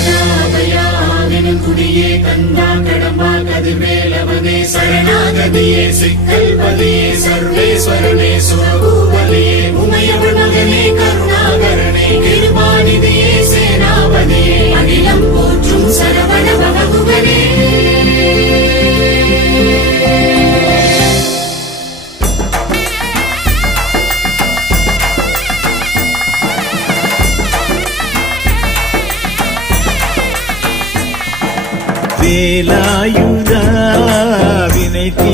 சரணாதயாவின் குடியே கந்தா கடம்பா கதிர்வேலவனே சரணாகதியே சிக்கல்பதியே சர்வேஸ்வரனே சுரபூபதியே உமையவன் மகனே கருணாகரனே கிருபாநிதியே சேனாபதியே அகிலம் போற்றும் சரவண வேலாயுதா வினை தீ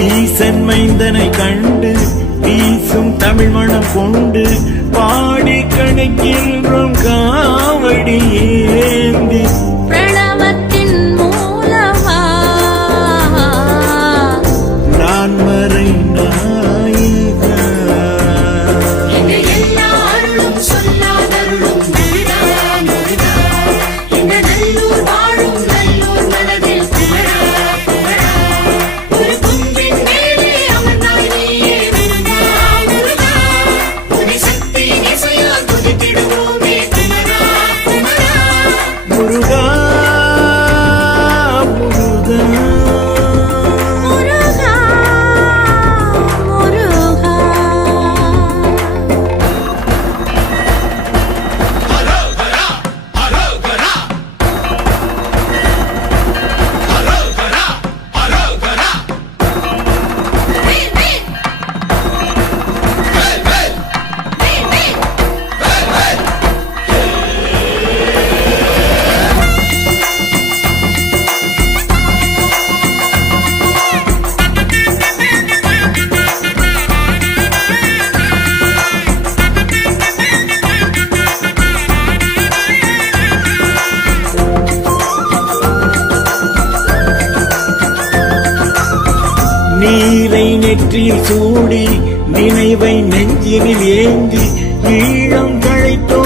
ஈசன் மைந்தனை கண்டு வீசும் தமிழ் மனம் கொண்டு பாடி கணக்கின்றோம் காவடி ஏந்தி. நீரை நெற்றியில் சூடி நினைவை நெஞ்சினில் ஏந்தி ஈழம் கழைத்தோம்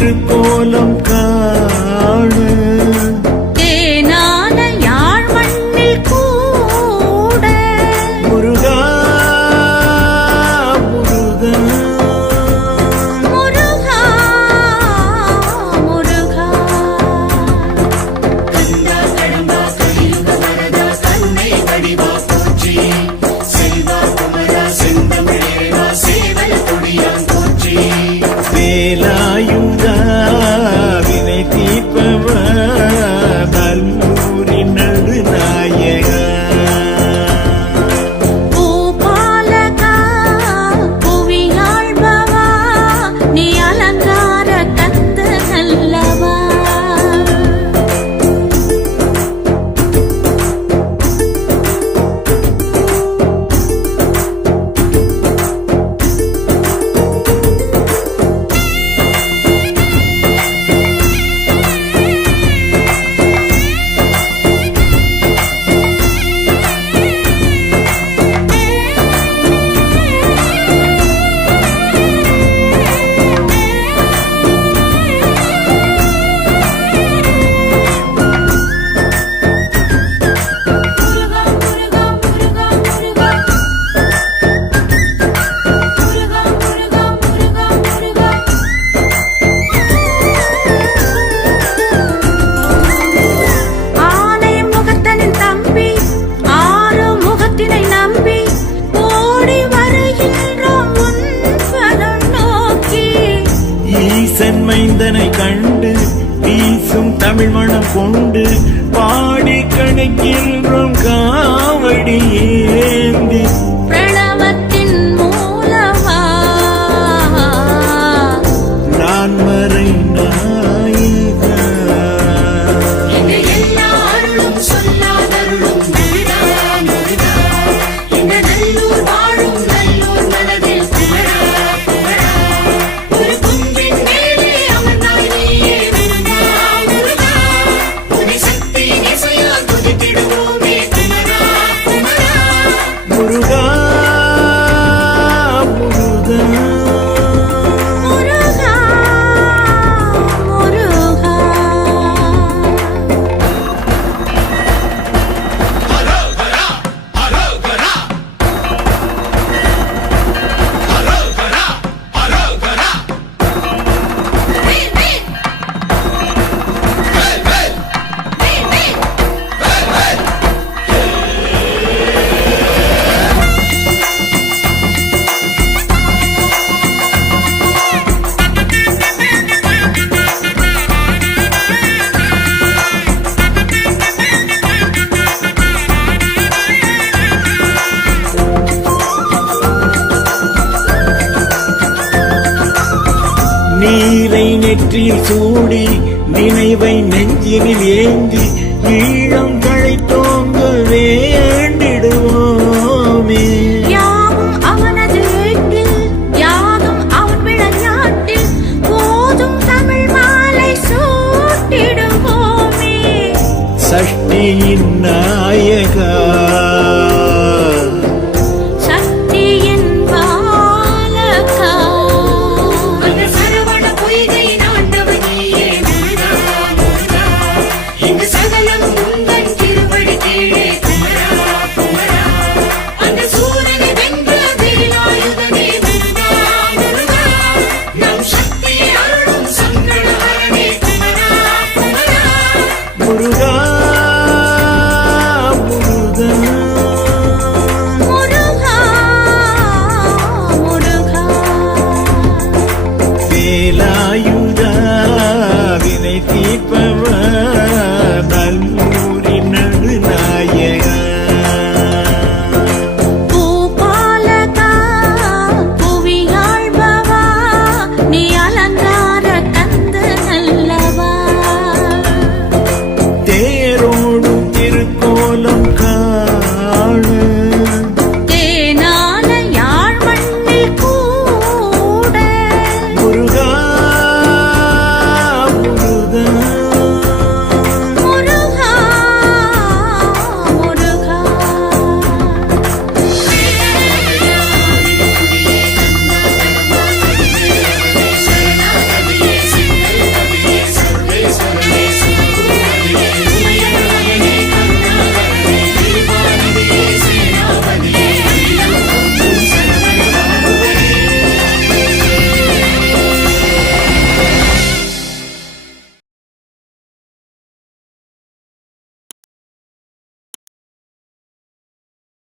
திருக்கோலம் சூடி நினைவை நெஞ்சினில் ஏந்தி